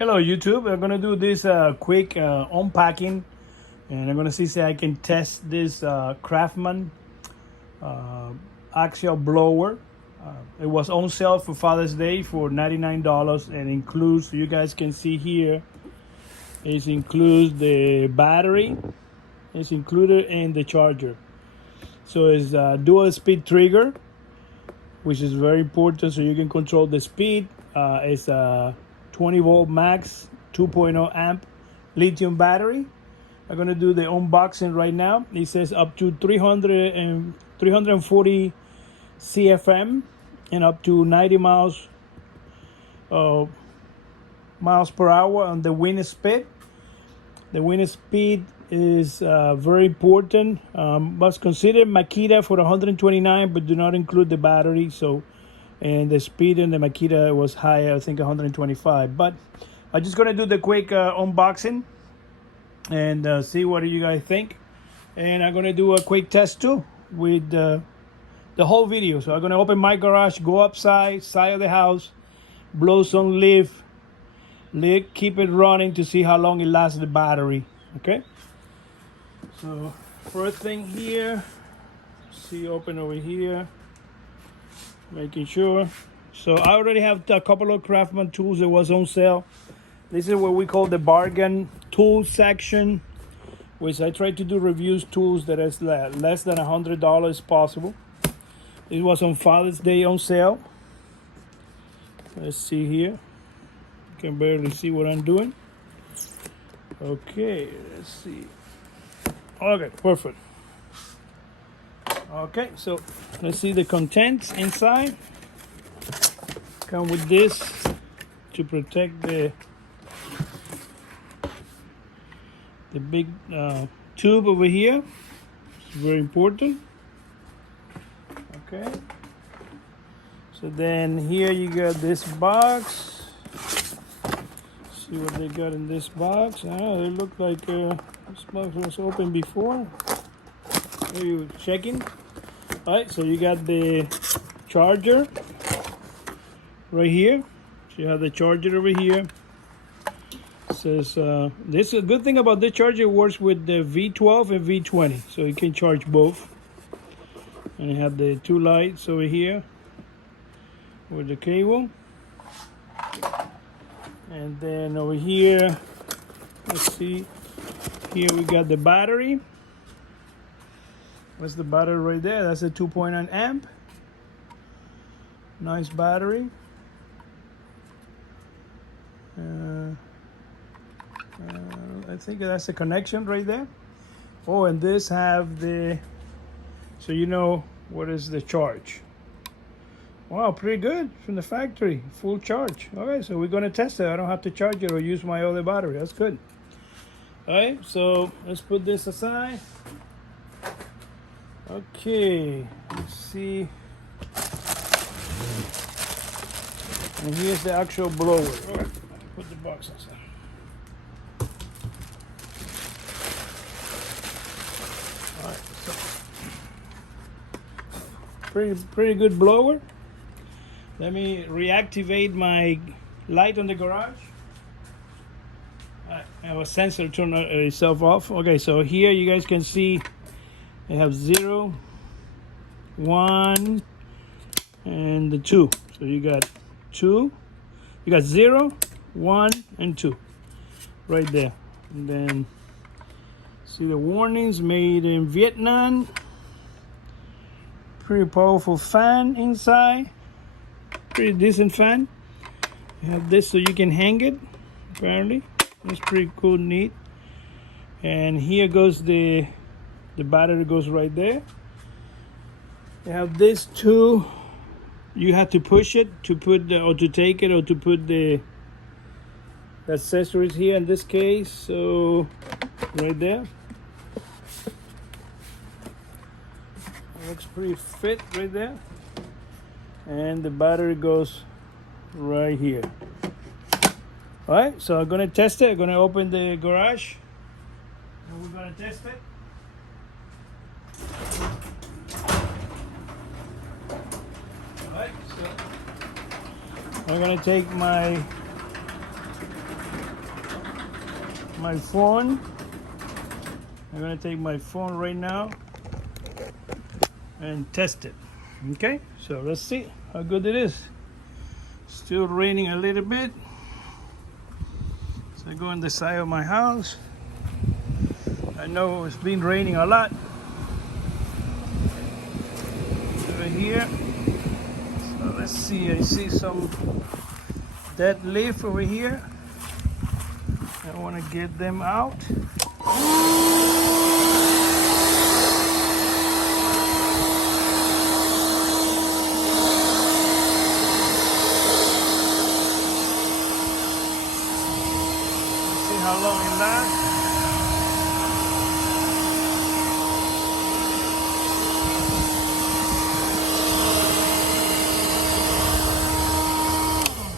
Hello YouTube, I'm gonna do this quick unpacking, and I'm gonna see if I can test this Craftsman Axial blower. It was on sale for Father's Day for $99 and includes, so you guys can see here, it includes the battery, it's included in the charger. So it's a dual speed trigger, which is very important so you can control the speed. It's a 20 volt max 2.0 amp lithium battery. I'm gonna do the unboxing right now. It says up to 340 CFM and up to 90 miles per hour on the wind speed. The wind speed is very important. Was considered Makita for 129, but do not include the battery. So, and the speed in the Makita was higher, I think 125. But I'm just gonna do the quick unboxing and see what you guys think. And I'm gonna do a quick test too with the whole video. So I'm gonna open my garage, go upside, side of the house, blow some leaf, keep it running to see how long it lasts the battery. Okay. So first thing here, see, open over here, making sure. So I already have a couple of Craftsman tools that was on sale. This is what we call the bargain tool section, which I try to do reviews tools that is less than $100 possible. It was on Father's Day on sale. Let's see here. You can barely see what I'm doing. Okay, let's see. Okay, perfect. Okay, so let's see the contents inside. Come with this to protect the big tube over here. It's very important. Okay. So then here you got this box. See what they got in this box. They look like this box was open before. Are you checking? All right, so you got the charger right here. So you have the charger over here. It says this is a good thing about this charger. It works with the V12 and V20, so you can charge both. And you have the two lights over here with the cable. And then over here, let's see. Here we got the battery. What's the battery right there? That's a 2.9 amp. Nice battery. I think that's a connection right there. Oh, and this have the, so you know what is the charge. Wow, pretty good from the factory, full charge. All right, so we're gonna test it. I don't have to charge it or use my other battery. That's good. All right, so let's put this aside. Okay, let's see. And here's the actual blower. All right, put the box aside. All right, so pretty good blower. Let me reactivate my light on the garage. I have a sensor turn itself off. Okay, so here you guys can see I have 0, 1, and the 2. So you got 2, you got 0, 1, and 2 right there. And then see the warnings, made in Vietnam. Pretty powerful fan inside. Pretty decent fan. You have this so you can hang it, apparently. That's pretty cool, neat. And here goes the battery goes right there. You have this too. You have to push it to put the, or to take it, or to put the accessories here in this case. So right there. Looks pretty fit right there. And the battery goes right here. All right, so I'm gonna test it. I'm gonna open the garage and we're gonna test it. All right, so I'm gonna take my my phone. I'm gonna take my phone right now and test it. Okay, so let's see how good it is. Still raining a little bit. So I go on the side of my house. I know it's been raining a lot over here. So let's see, I see some dead leaf over here. I want to get them out. See how long it lasts.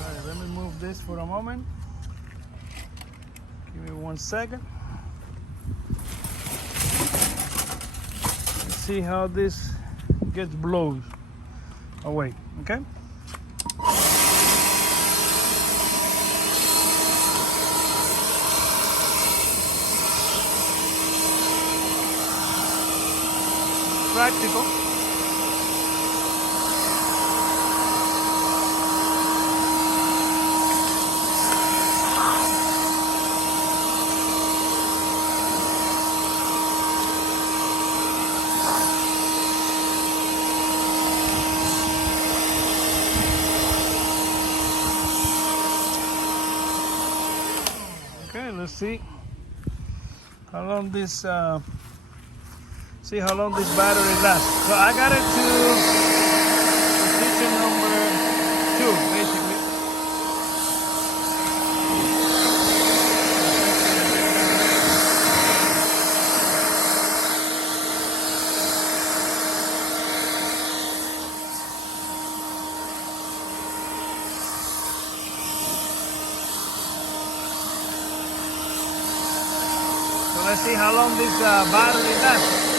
Alright, let me move this for a moment. Give me 1 second. Let's see how this gets blown away, okay? Practical. Okay, let's see how long this see how long this battery lasts. So I got it to position number 2, basically. So let's see how long this battery lasts.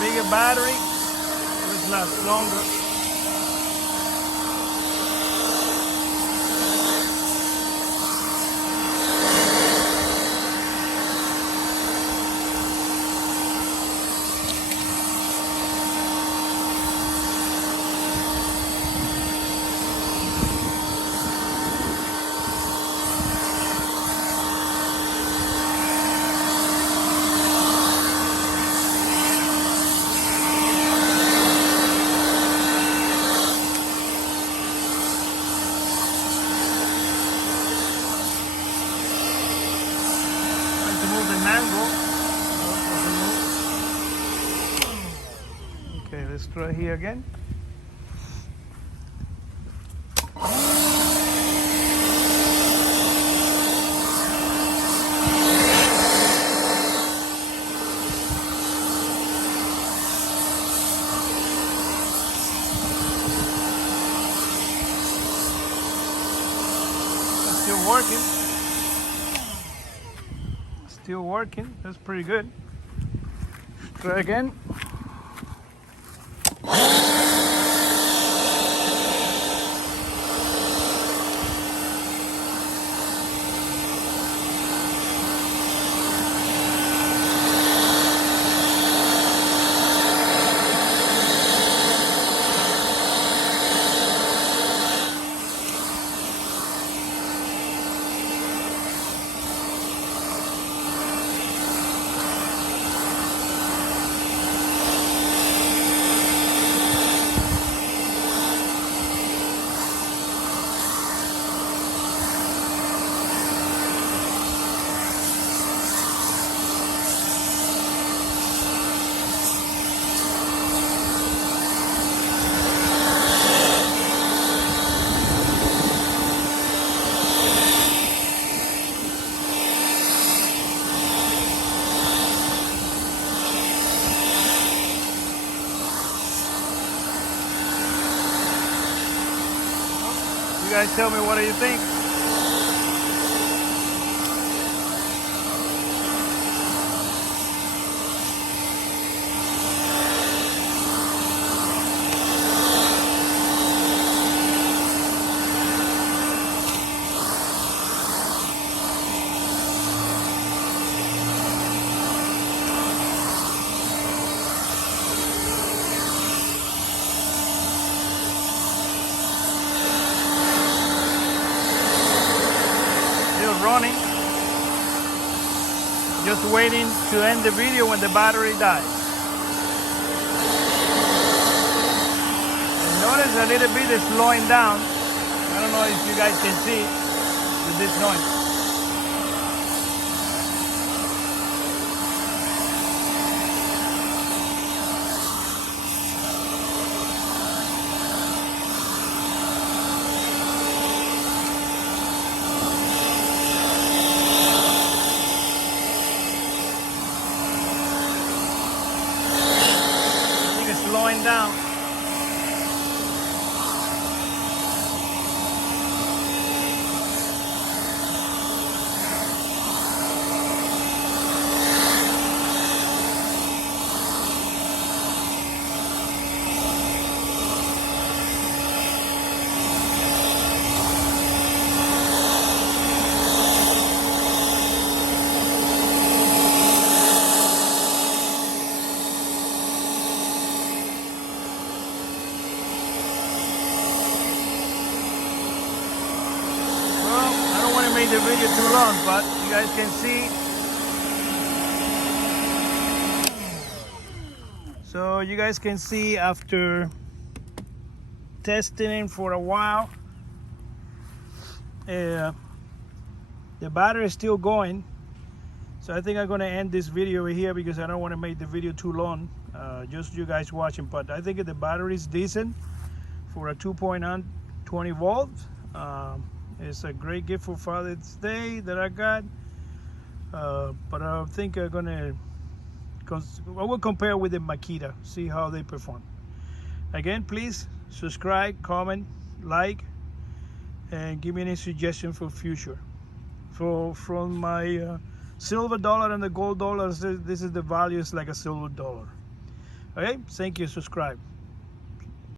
Bigger battery, this lasts longer. Okay, let's try here again. Still working. Still working. That's pretty good. Try again. You guys tell me, what do you think? just waiting to end the video when the battery dies. Notice a little bit is slowing down. I don't know if you guys can see with this noise. Slowing down. Made the video too long, but you guys can see. So you guys can see after testing it for a while, the battery is still going. So I think I'm gonna end this video here because I don't want to make the video too long. Just you guys watching, but I think the battery is decent for a 2.20 volt. It's a great gift for Father's Day that I got, but I think I'm gonna, I will compare with the Makita, see how they perform. Again, please subscribe, comment, like, and give me any suggestion for future. From my silver dollar and the gold dollars, this is the value is like a silver dollar. Okay, thank you, subscribe.